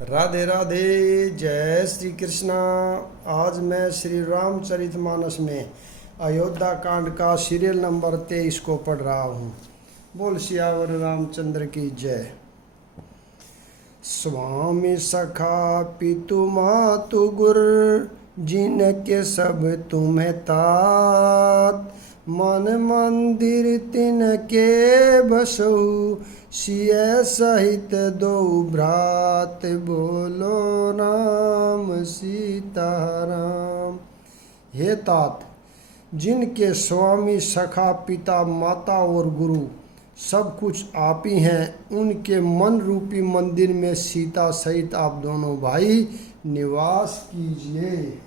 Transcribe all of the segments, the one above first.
राधे राधे, जय श्री कृष्णा। आज मैं श्री रामचरितमानस में अयोध्या कांड का सीरियल नंबर 23 को पढ़ रहा हूँ। बोल सियावर रामचंद्र की जय। स्वामी सखा पितु मातु गुर, जिनके सब तुम्हें तात, मन मंदिर तिनके बसऊ, सिय सहित दो भ्रात, बोलो राम सीताराम। हे तात, जिनके स्वामी सखा पिता माता और गुरु सब कुछ आप ही हैं, उनके मन रूपी मंदिर में सीता सहित आप दोनों भाई निवास कीजिए।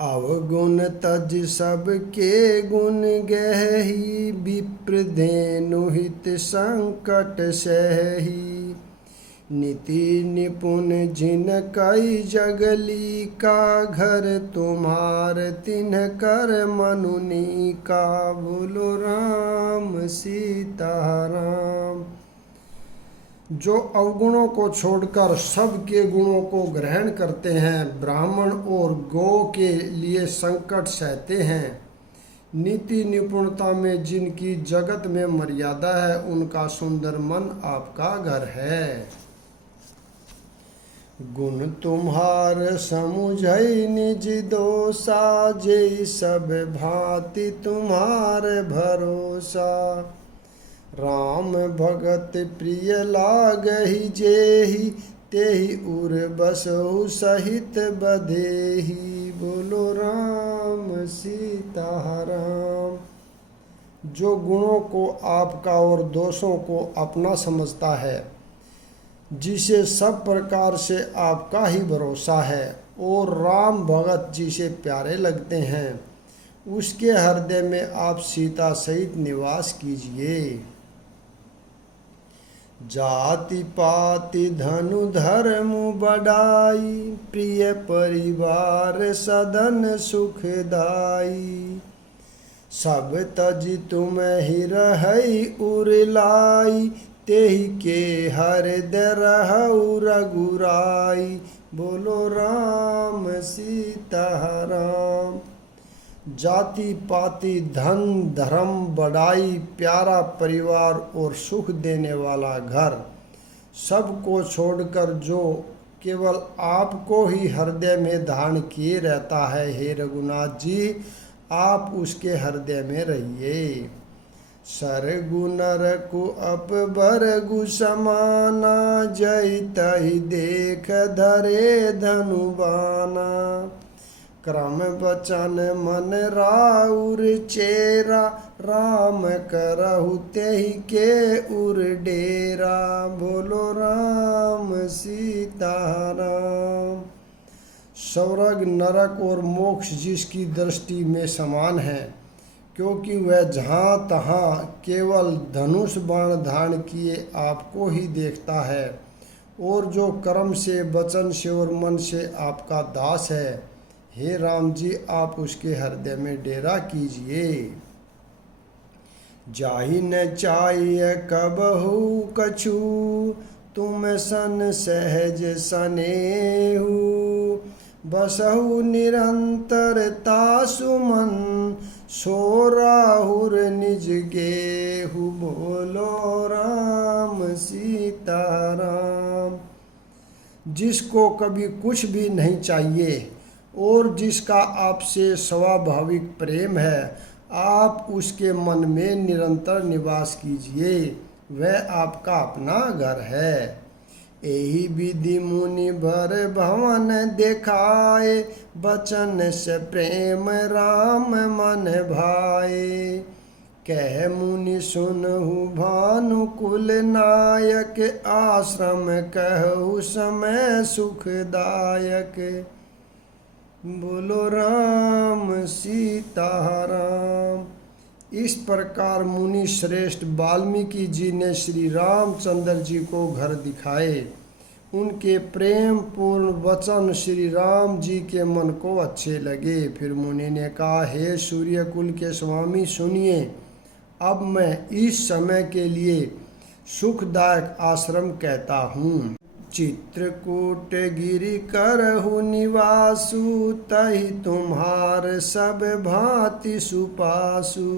अवगुण तज सबके गुण गहही, विप्र धेनु हित संकट सहही, नीति निपुण जिन कई जगली का, घर तुम्हार तिन्ह कर मनुनी का, बोलो राम सीताराम। जो अवगुणों को छोड़कर सबके गुणों को ग्रहण करते हैं, ब्राह्मण और गौ के लिए संकट सहते हैं, नीति निपुणता में जिनकी जगत में मर्यादा है, उनका सुंदर मन आपका घर है। गुण तुम्हार समुझई निज दोषा, जे सब भांति तुम्हार भरोसा, राम भगत प्रिय लागहि जेहि, तेहि उर बसहु सहित बधेहि, बोलो राम सीताराम। जो गुणों को आपका और दोषों को अपना समझता है, जिसे सब प्रकार से आपका ही भरोसा है, और राम भगत जिसे प्यारे लगते हैं, उसके हृदय में आप सीता सहित निवास कीजिए। जाति पाति धनु धर्म बढ़ाई, प्रिय परिवार सदन सुखदाई, सब तज तुम ही रहई उरलाई, तेहि के हृदय रहउ रघुराई, बोलो राम सीताराम। जाति पाति धन धर्म बढ़ाई, प्यारा परिवार और सुख देने वाला घर, सबको छोड़कर जो केवल आपको ही हृदय में धारण किए रहता है, हे रघुनाथ जी आप उसके हृदय में रहिए। सरगु नरकु अपबरगु समाना, जय तहि देख धरे धनुबाना, क्रम बचन मन राउर चेरा, राम करहु तेहि के उर डेरा, बोलो राम सीताराम। स्वर्ग नरक और मोक्ष जिसकी दृष्टि में समान है, क्योंकि वह जहाँ तहाँ केवल धनुष बाण धारण किए आपको ही देखता है, और जो कर्म से वचन से और मन से आपका दास है, हे राम जी आप उसके हृदय में डेरा कीजिए। जाहि न चाहिए कबहु कछु, तुम सन सहज सनेहु, बसहु निरंतर तासु मन, सो राहुर निज गेहु, बोलो राम सीताराम। जिसको कभी कुछ भी नहीं चाहिए और जिसका आपसे स्वाभाविक प्रेम है, आप उसके मन में निरंतर निवास कीजिए, वह आपका अपना घर है। एहि विधि मुनि भर भवन देखाए, बचन से प्रेम राम मन भाए, कह मुनि सुनहु भानुकुल नायक, आश्रम कहु समय सुखदायक, बोलो राम सीताराम। इस प्रकार मुनि श्रेष्ठ वाल्मीकि जी ने श्री रामचंद्र जी को घर दिखाए। उनके प्रेम पूर्ण वचन श्री राम जी के मन को अच्छे लगे। फिर मुनि ने कहा, हे सूर्यकुल के स्वामी सुनिए, अब मैं इस समय के लिए सुखदायक आश्रम कहता हूँ। चित्रकूट गिरि करहु निवासु, तहि तुम्हार सब भांति सुपासु।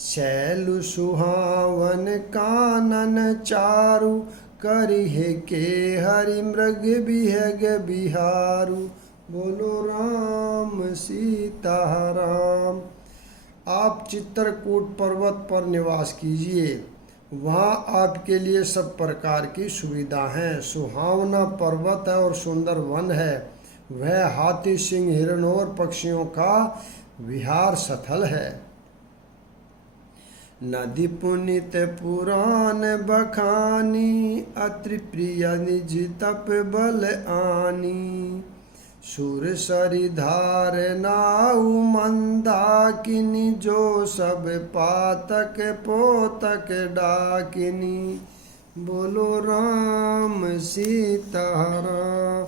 शैल सुहावन कानन चारु, करिहे के हरि मृग बिहग बिहारु। बोलो राम सीता राम। आप चित्रकूट पर्वत पर निवास कीजिए, वहाँ आपके लिए सब प्रकार की सुविधा हैं। सुहावना पर्वत है और सुंदर वन है। वह हाथी, सिंह, हिरण और पक्षियों का विहार स्थल है। नदी पुनित पुराण बखानी, अति प्रिय निज तप बल आनी। सुर सरि धार नाउ मंदाकिनी, जो सब पातक पोतक डाकिनी। बोलो राम सीता राम,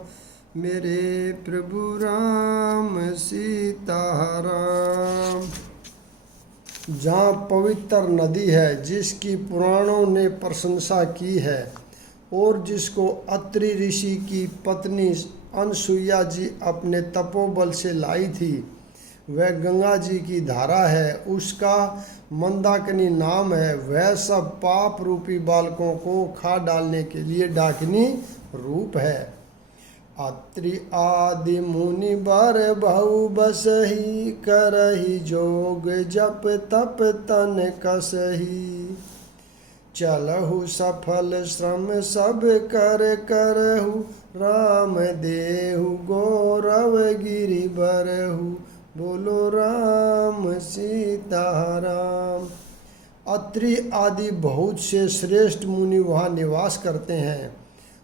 मेरे प्रभु राम सीता राम। जहाँ पवित्र नदी है, जिसकी पुराणों ने प्रशंसा की है और जिसको अत्रि ऋषि की पत्नी अनसुईया जी अपने तपोबल से लाई थी, वह गंगा जी की धारा है। उसका मंदाकिनी नाम है। वह सब पाप रूपी बालकों को खा डालने के लिए डाकिनी रूप है। अत्रि आदि मुनि बर बहु बसहि, करहि जोग जप तप तन कसहि। चलहु सफल श्रम सब कर करहु, राम देहु गौरव गिरि बरहु। बोलो राम सीता राम। अत्रि आदि बहुत से श्रेष्ठ मुनि वहाँ निवास करते हैं,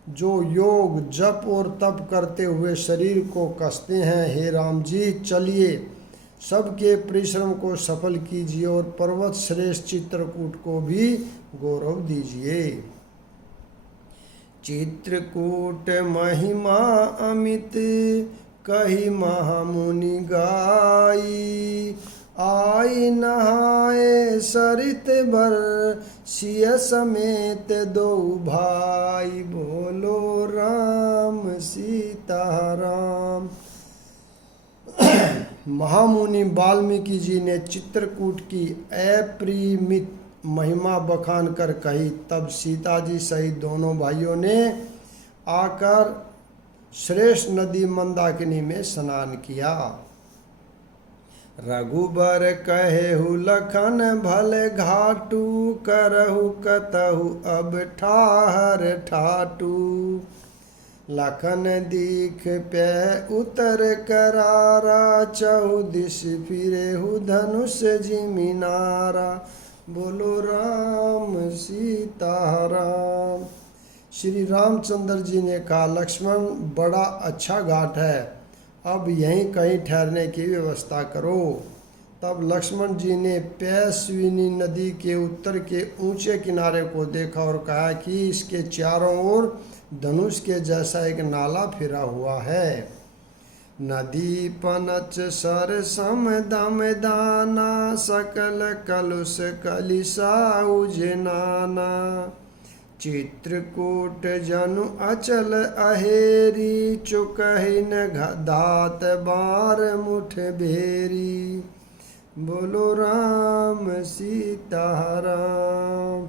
जो योग जप और तप करते हुए शरीर को कसते हैं। हे राम जी, चलिए सबके परिश्रम को सफल कीजिए और पर्वत श्रेष्ठ चित्रकूट को भी गौरव दीजिए। चित्रकूट महिमा अमित, कही महामुनि गाई। आई नहाए सरित बर, सिय समेत दो भाई। बोलो राम सीता राम। महामुनि वाल्मीकि जी ने चित्रकूट की अपरिमित महिमा बखान कर कही। तब सीता जी सहित दोनों भाइयों ने आकर श्रेष्ठ नदी मंदाकिनी में स्नान किया। रघुबर कहेहु लखन भले घाटू, करहु कतहु अब ठाहर ठाटू। लखन दीख पे उतर करारा, चौदिस फिरेहु धनुष जिमिनारा। बोलो राम सीता राम। श्री रामचंद्र जी ने कहा, लक्ष्मण बड़ा अच्छा घाट है, अब यहीं कहीं ठहरने की व्यवस्था करो। तब लक्ष्मण जी ने पैस्विनी नदी के उत्तर के ऊंचे किनारे को देखा और कहा कि इसके चारों ओर धनुष के जैसा एक नाला फिरा हुआ है। नदी पनच सर सम दम दाना, सकल कलुष कलिसा उजनाना। चित्रकूट जनु अचल अहेरी, चुकहिन धात बार मुठ भेरी। बोलो राम सीता राम।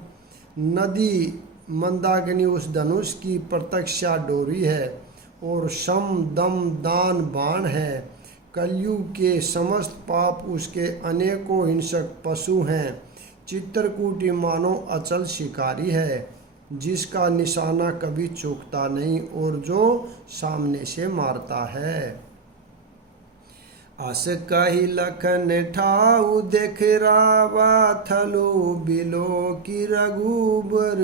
नदी मंदाकिनी उस धनुष की प्रत्यक्षा डोरी है और शम दम दान बाण है। कलयुग के समस्त पाप उसके अनेकों हिंसक पशु हैं। चित्रकूटी मानो अचल शिकारी है, जिसका निशाना कभी चूकता नहीं और जो सामने से मारता है। अस कही लखन ठाऊ देख रावा, थलो बिलो की रघुबर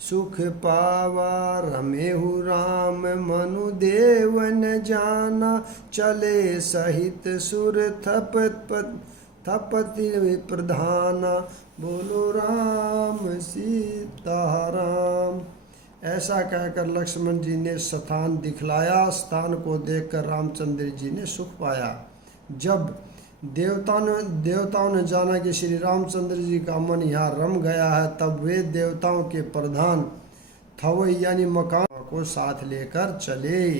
सुख पावा। रमेहु राम मनु देवन जाना, चले सहित सुर थपति प्रधाना। बोलो राम सीता राम। ऐसा कहकर लक्ष्मण जी ने स्थान दिखलाया। स्थान को देखकर रामचंद्र जी ने सुख पाया। जब देवताओं ने जाना कि श्री रामचंद्र जी का मन यहाँ रम गया है, तब वे देवताओं के प्रधान थवई यानी मकान को साथ लेकर चले।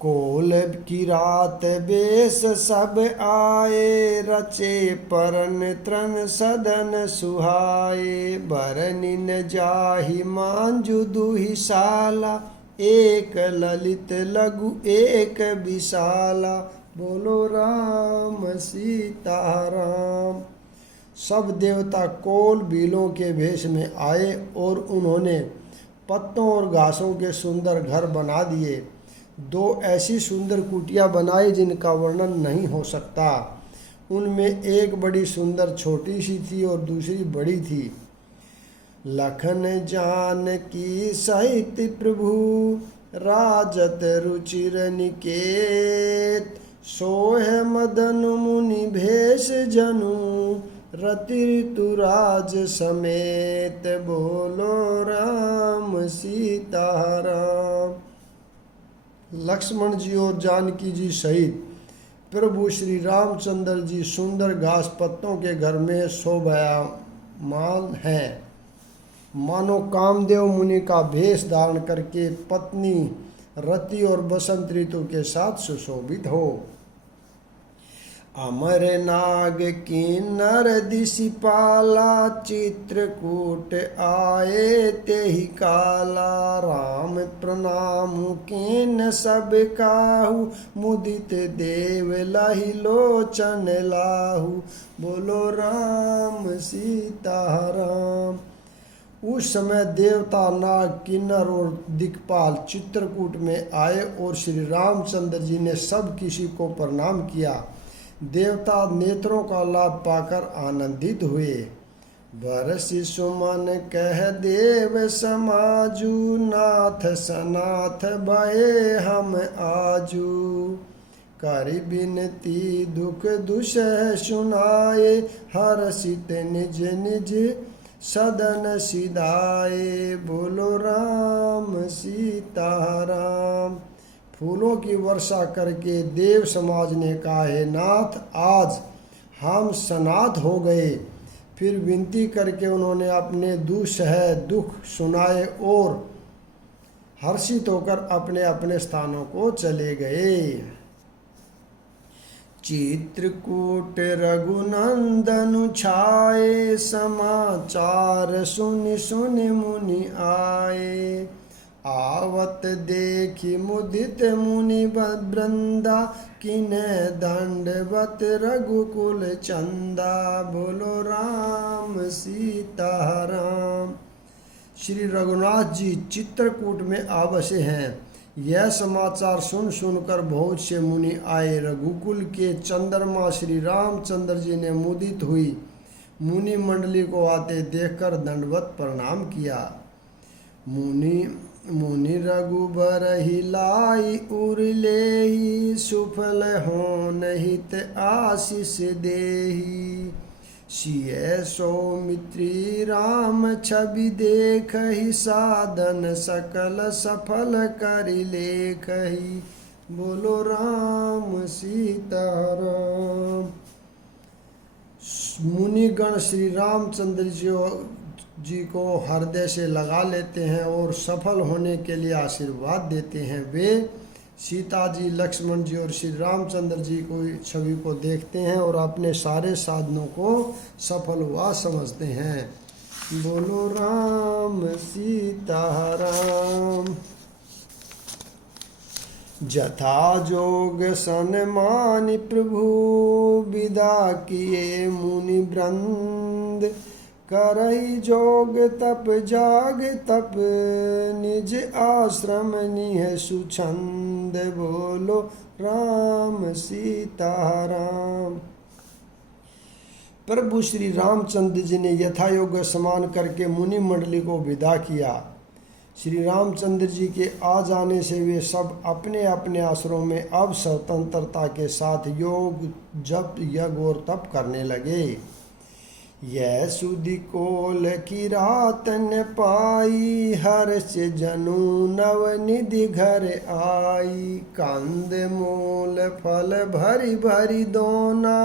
कोल की रात बेस सब आए, रचे परन त्रन सदन सुहाए। बरनिन जाहि मांजु दुहि साला, एक ललित लघु एक विशाला। बोलो राम सीता राम। सब देवता कोल बीलों के भेष में आए और उन्होंने पत्तों और घासों के सुंदर घर बना दिए। दो ऐसी सुंदर कुटिया बनाई जिनका वर्णन नहीं हो सकता। उनमें एक बड़ी सुंदर छोटी सी थी और दूसरी बड़ी थी। लखन जानकी सहित प्रभु, राजत रुचिर निकेत। सोह मदन मुनि भेष जनु, रति ऋतुराज समेत। बोलो राम सीता राम। लक्ष्मण जी और जानकी जी सहित प्रभु श्री रामचंद्र जी सुंदर घास पत्तों के घर में शोभायमान हैं, मानो कामदेव मुनि का भेष धारण करके पत्नी रति और बसंत ऋतु के साथ सुशोभित हो। अमर नाग किन्नर दिशिपाला, चित्रकूट आए तेहि काला। राम प्रणाम किन सब काहू, मुदित देव लहि लोचन लाहू। बोलो राम सीता राम। उस समय देवता नाग किन्नर और दिक्पाल चित्रकूट में आए और श्री रामचंद्र जी ने सब किसी को प्रणाम किया। देवता नेत्रों का लाभ पाकर आनंदित हुए। बरसि सुमन कह देव समाजू, नाथ सनाथ भये हम आजू। कर बिनती दुख दुसह सुनाए, हर्षित निज निज सदन सिधाए। बोलो राम सीता राम। फूलों की वर्षा करके देव समाज ने कहा, हे नाथ, आज हम सनाथ हो गए। फिर विनती करके उन्होंने अपने दुसह दुख सुनाए और हर्षित होकर अपने अपने स्थानों को चले गए। चित्रकूट रघुनंदन छाए, समाचार सुनि सुनि मुनि आए। आवत देखी मुदित मुनि वृंदा, किन्हे दंडवत रघुकुल चंदा। बोलो राम सीता राम। श्री रघुनाथ जी चित्रकूट में आबसे हैं। यह समाचार सुन सुनकर बहुत से मुनि आए। रघुकुल के चंद्रमा श्री रामचंद्र जी ने मुदित हुई मुनि मंडली को आते देखकर दंडवत प्रणाम किया। मुनि रघुबर ही लाई उर लेहि, सुफल होन हित आशीष देहि। सिय सौमित्री राम छवि देखहि, साधन सकल सफल करि लेखहि। बोलो राम सीता राम। मुनिगण श्री रामचंद्र जी को हृदय से लगा लेते हैं और सफल होने के लिए आशीर्वाद देते हैं। वे सीता जी, लक्ष्मण जी और श्री रामचंद्र जी को छवि को देखते हैं और अपने सारे साधनों को सफल हुआ समझते हैं। बोलो राम सीता राम। जथा जोग सन्मानि प्रभु, विदा किए मुनि वृंद। करई जोग तप जाग तप, निज आश्रम निह सुछंद। बोलो राम सीता राम। प्रभु श्री रामचंद्र जी ने यथायोग स्नान करके मुनि मंडली को विदा किया। श्री रामचंद्र जी के आ जाने से वे सब अपने अपने आश्रमों में अब स्वतंत्रता के साथ योग जप यज्ञ और तप करने लगे। यह सुधि कोल की रात न पाई, हर्ष जनु नवनिधि घर आई। कंद मूल फल भरी भरी दोना,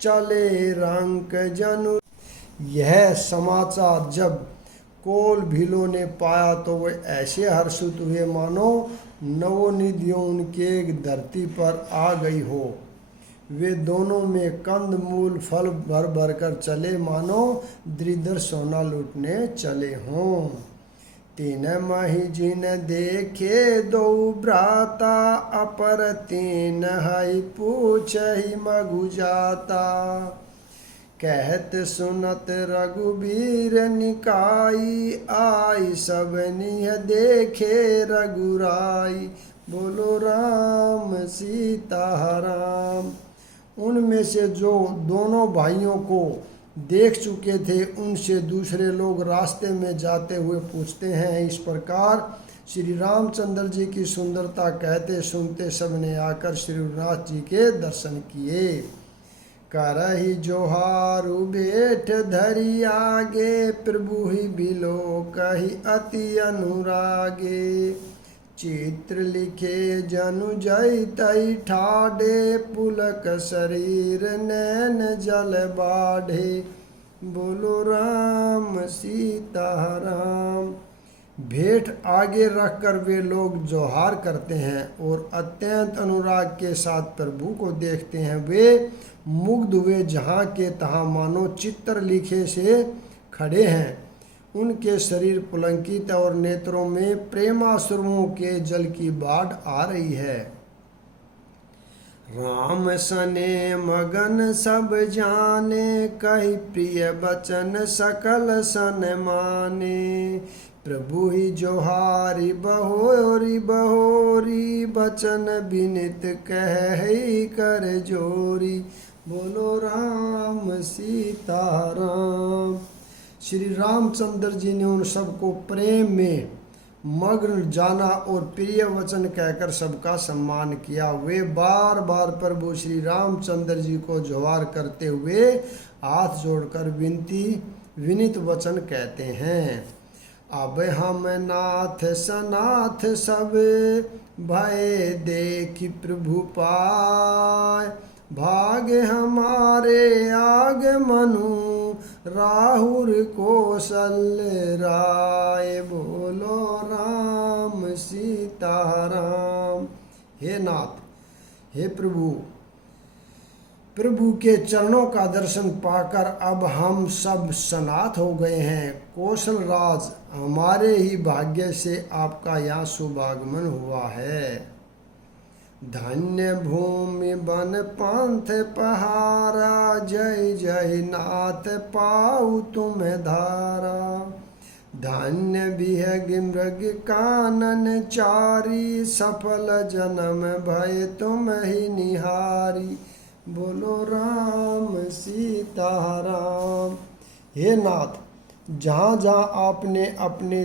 चले रंक जनु। यह समाचार जब कोल भीलों ने पाया तो वे ऐसे हर्षित हुए मानो नवोनिधियों उनके धरती पर आ गई हो। वे दोनों में कंद मूल फल भर भर कर चले मानो दृढ़ सोना लूटने चले हों। तीन मही जिन देखे दो भ्राता, अपर तीन हई पूछ ही मगु जाता। कहत सुनत रघुबीर निकाई, आई सब निह देखे रघुराई। बोलो राम सीता राम। उनमें से जो दोनों भाइयों को देख चुके थे उनसे दूसरे लोग रास्ते में जाते हुए पूछते हैं इस प्रकार। श्री रामचंद्र जी की सुंदरता कहते सुनते सबने आकर श्री रघुनाथ जी के दर्शन किए। करहि जोहारु बेठ धरि आगे, प्रभु ही बिलो कही अति अनुरागे। चित्र लिखे जनु जय तई ठाडे, पुलक शरीर नैन जल बाढ़े। बोलो राम सीता राम। भेंट आगे रखकर वे लोग जोहार करते हैं और अत्यंत अनुराग के साथ प्रभु को देखते हैं। वे मुग्ध हुए जहाँ के तहाँ मानो चित्र लिखे से खड़े हैं। उनके शरीर पुलंकित और नेत्रों में प्रेमाश्रुओं के जल की बाढ़ आ रही है। राम सने मगन सब जाने, कही प्रिय बचन सकल सन माने। प्रभु ही जोहारी बहोरी बहोरी, बचन बिनित कह कर जोरी। बोलो राम सीता राम। श्री रामचंद्र जी ने उन सबको प्रेम में मग्न जाना और प्रिय वचन कहकर सबका सम्मान किया। वे बार बार प्रभु श्री रामचंद्र जी को जोहार करते हुए हाथ जोड़कर विनीत वचन कहते हैं। अब हम नाथ सनाथ सब, भय देखि प्रभु पाय। भाग्य हमारे आगमनु, राहुल कौशल्य राय। बोलो राम सीता राम। हे नाथ, हे प्रभु, प्रभु के चरणों का दर्शन पाकर अब हम सब सनाथ हो गए हैं। कौशल राज, हमारे ही भाग्य से आपका यहाँ शुभागमन हुआ है। धन्य भूमि बन पंथ पहारा, जय जय नाथ पाऊ तुम्हें धारा। धन्य विहग मृग कानन चारी, सफल जन्म भय तुम ही निहारी। बोलो राम सीता राम। हे नाथ, जहाँ जहाँ आपने अपने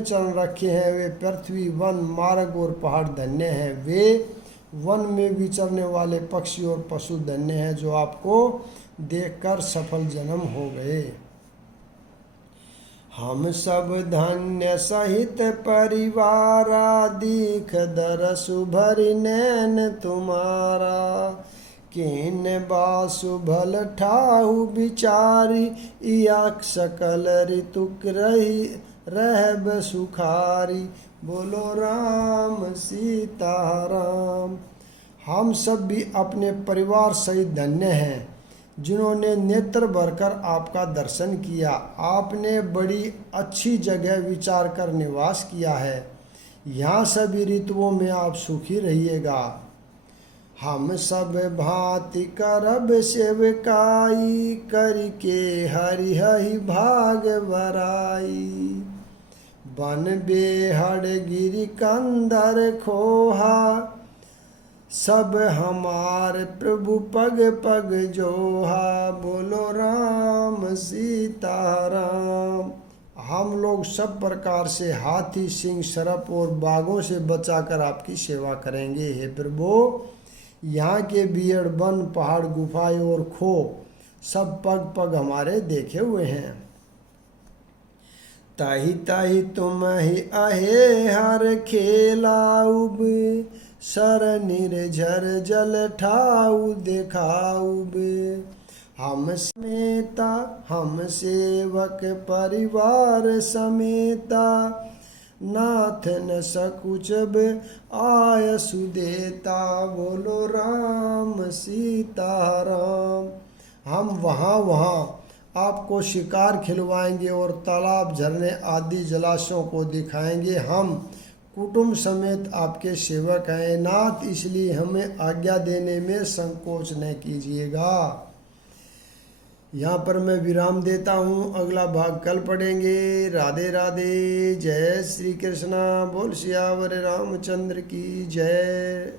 चरण रखे हैं वे पृथ्वी वन मार्ग और पहाड़ धन्य हैं। वे वन में विचरने वाले पक्षी और पशु धन्य हैं जो आपको देखकर सफल जन्म हो गए। हम सब धन्य सहित परिवारा, दीख दरसु भरि नैन तुम्हारा। किन बासु भल ठाहु बिचारी, इयाक सकल ऋतुक रही रहब सुखारी। बोलो राम सीता राम। हम सब भी अपने परिवार सहित धन्य हैं जिन्होंने नेत्र भरकर आपका दर्शन किया। आपने बड़ी अच्छी जगह विचार कर निवास किया है। यहाँ सभी ऋतुओं में आप सुखी रहिएगा। हम सब भांति करब सेवकाई, करके हरि हरि भाग बराई। बन बेहड़ गिरि कंदर खोहा, सब हमार प्रभु पग पग जोहा। बोलो राम सीता राम। हम लोग सब प्रकार से हाथी, सिंह, सर्प और बाघों से बचाकर आपकी सेवा करेंगे। हे प्रभु, यहाँ के बियड़, वन, पहाड़, गुफाएं और खो सब पग पग हमारे देखे हुए हैं। ताही ताही तुम ही अहे हर खेलाउब, सर निर्झर जल ठाऊ देखाउब। हम समेता हम सेवक परिवार समेता, नाथ न सकुचब आय सुदेता, बोलो राम सीताराम। हम वहाँ आपको शिकार खिलवाएंगे और तालाब, झरने आदि जलाशयों को दिखाएंगे। हम कुटुंब समेत आपके सेवक हैं नाथ, इसलिए हमें आज्ञा देने में संकोच न कीजिएगा। यहाँ पर मैं विराम देता हूँ, अगला भाग कल पढ़ेंगे। राधे राधे, जय श्री कृष्णा, बोल सियावर रामचंद्र की जय।